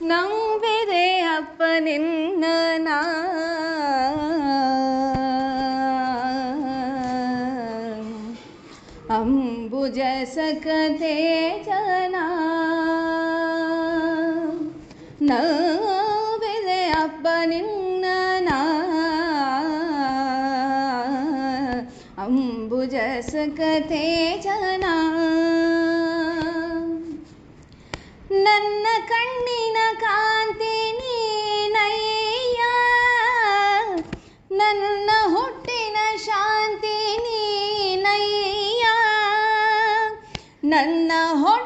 ನಂಬಿದೆ ಅಪ್ಪ ನಿನ್ನ ಅಂಬುಜ ಸಕತೆ ಜನ ನಂಬಿದೆ ಅಪ್ಪ ನಿನ್ನ ಅಂಬುಜ ಸಕತೆ ಜನ ನನ್ನ ಕಣ್ಣಿನ ಕಾಂತಿ ನೀನಯ್ಯ ನನ್ನ ಹುಟ್ಟಿನ ಶಾಂತಿ ನೀನಯ್ಯ ನನ್ನ ಹೊಟ್ಟೆ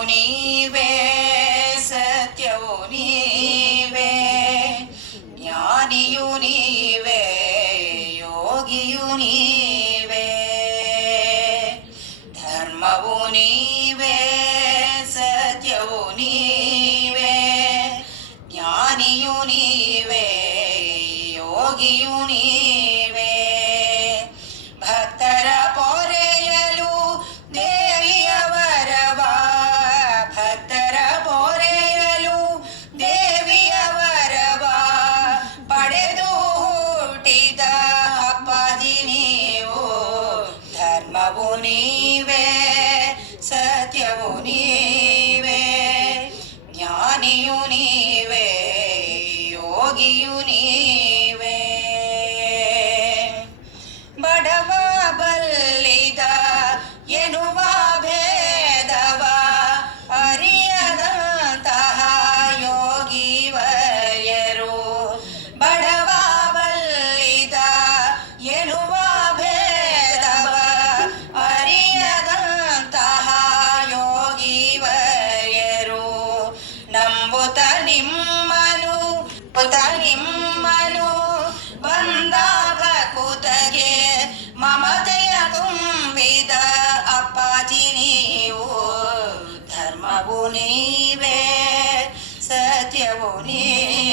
புனிவே నీవే సత్యము నీవే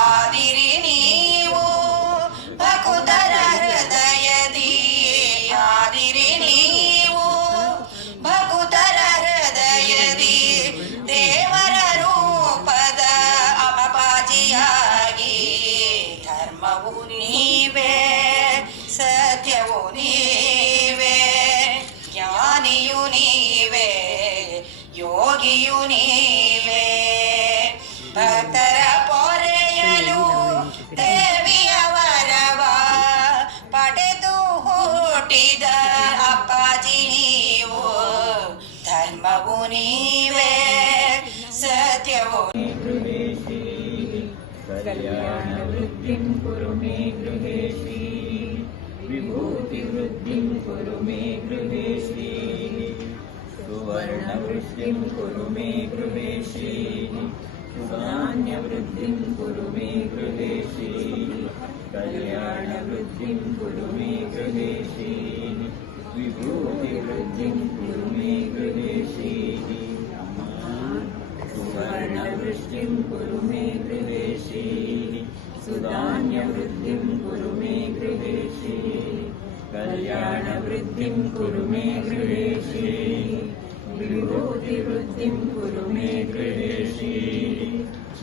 ஆதிரி நீ. कल्याणवृद्धिं कुरु मे गृहेशी विभूतिवृद्धिं कुरु मे गृहेशी सुवर्णवृद्धिं कुरु मे गृहेशी सुधान्यवृद्धिं कुरु मे गृहेशी कल्याणवृद्धिं कुरु मे गृहेशी विभूतिवृद्धिं कुरु मे गृहेशी सुवर्णवृष्टिं कुरु मे गृहेशी सुधान्यवृद्धिं कुरु मे गृहेशी। कल्याणवृद्धिं कुरु मे गृहेशी। विभूतिवृद्धिं कुरु मे गृहेशी।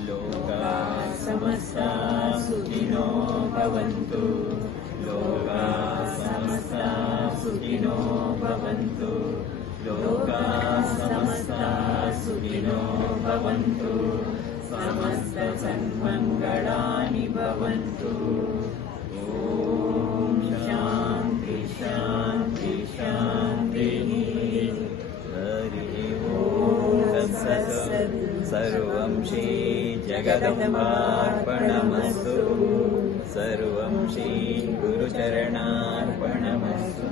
लोका समस्ता सुखिनो भवन्तु। लोका समस्ता सुखिनो भवन्तु। लोका समस्ता सुखिनो भवन्तु समस्तसन्मङ्गलानि भवन्तु। ॐ शान्ति शान्ति शान्तिः। हरि ॐ सर्वं श्री जगदम्बार्पणमस्तु। सर्वं श्री गुरुचरणार्पणमस्तु।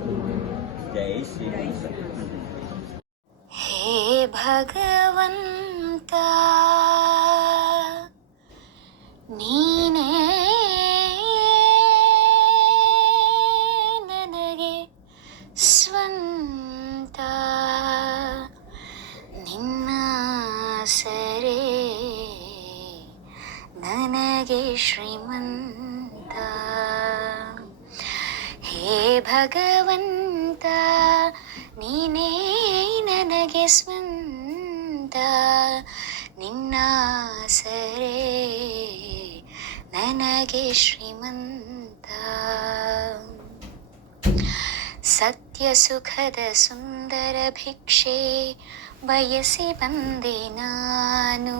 जय श्री हे भग ಭಗವಂತ ನೀನೇ ನನಗೆ ಸ್ವಂತ ನಿನ್ನ ಸರೇ ನನಗೆ ಶ್ರೀಮಂತ ಸತ್ಯ ಸುಖದ ಸುಂದರ ಭಿಕ್ಷೆ ಬಯಸಿ ಬಂದೆ ನಾನು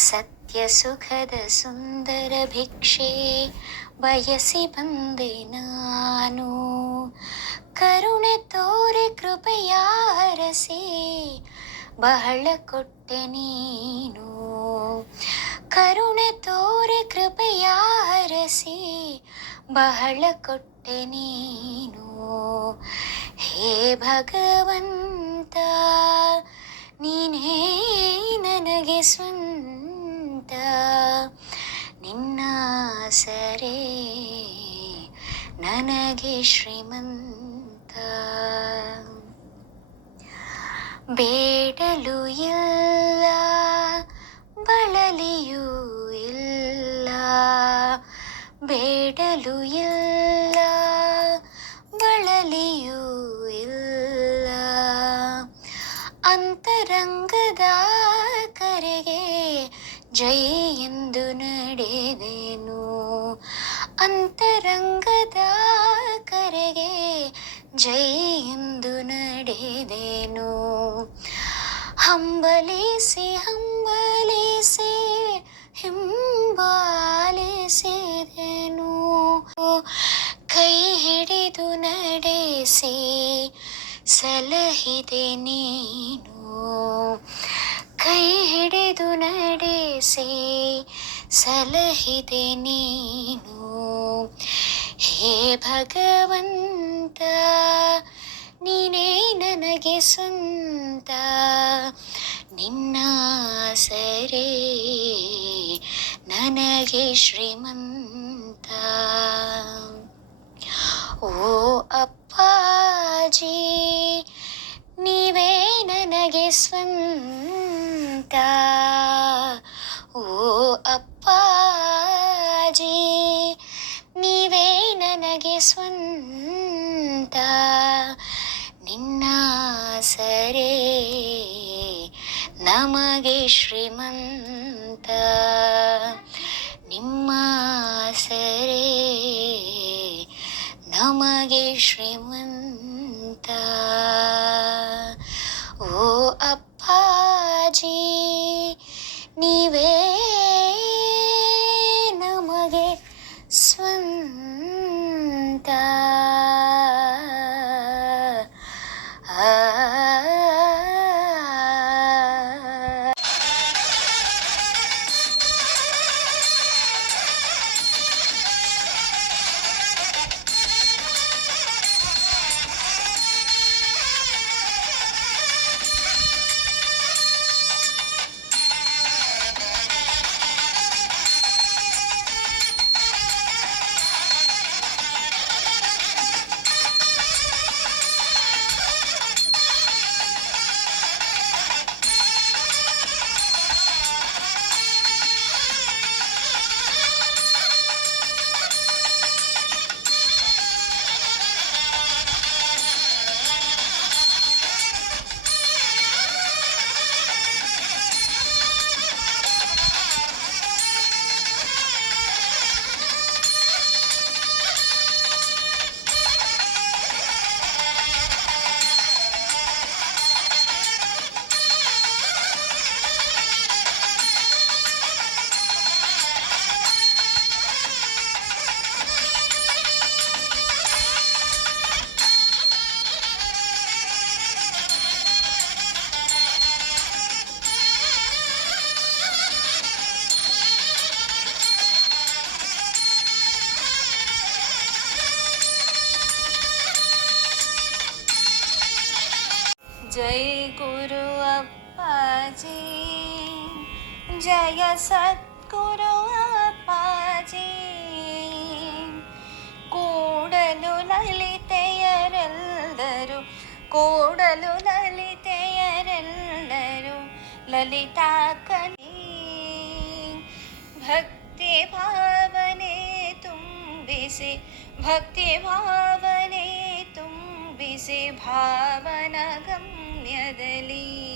ಸತ್ಯ ಸುಖದ ಸುಂದರ ಭಿಕ್ಷೆ ಬಯಸಿ ಬಂದೆ ನಾನು. ಕರುಣೆ ತೋರೆ ಕೃಪೆಯಾರಸಿ ಬಹಳ ಕೊಟ್ಟೆ ನೀನು. ಕರುಣೆ ತೋರೆ ಕೃಪೆಯಾರಸಿ ಬಹಳ ಕೊಟ್ಟೆ ನೀನು. ಹೇ ಭಗವಂತ, ನೀನೇ ನನಗೆ ಸ್ವಂತ. ನಿನ್ನ ಸರೇ ನನಗೆ ಶ್ರೀಮಂತ ಬೇಡಲು ಇಲ್ಲ ಜೈ ಎಂದು ನಡೆದೆನು. ಅಂತರಂಗದ ಕರೆಗೆ ಜಯ ಎಂದು ನಡೆದೆನು. ಹಂಬಲಿಸಿ ಹಂಬಲಿಸಿ, ಹಿಂಬಾಲಿಸಿದೆನು. ಕೈ ಹಿಡಿದು ನಡೆಸಿ ಸಲಹಿದೆ ನೀನು. ಕೈ ಹಿಡಿದು ನಡೆಸಿ ಸಲಹಿದೆ ನೀನು. ಹೇ ಭಗವಂತ, ನೀನೇ ನನಗೆ ಸ್ವಂತ. ನಿನ್ನ ಸರೇ ನನಗೆ ಶ್ರೀಮಂತ. ಓ ಅಪ್ಪಾಜಿ, ನೀವೇ ನನಗೆ ಸ್ವಂತ. ಓ ಅಪ್ಪಾಜಿ, ನೀವೇ ನನಗೆ ಸ್ವಂತ. ನಿನ್ನ ಸರೇ ನಮಗೆ ಶ್ರೀಮಂತ. ನಿಮ್ಮ ಸರೇ ನಮಗೆ ಶ್ರೀಮಂತ. ಓ ಅಪ್ಪಾಜಿ ನೀವೇ ಜೈ ಗುರು ಅಪ್ಪಾಜಿ ಜಯ ಸದ್ಗುರು ಅಪ್ಪಾಜಿ ಕೂಡಲು ಲಲಿತೆಯರೆಲ್ಲರೂ ಕೂಡಲು ಲಲಿತೆಯರೆಲ್ಲರೂ ಲಲಿತಾ ಕಲಿ ಭಕ್ತಿ ಭಾವನೆ ತುಂಬಿಸಿ ಭಕ್ತಿ ಭಾವನೆ ತುಂಬಿಸಿ ಭಾವನ ಕದಲೀ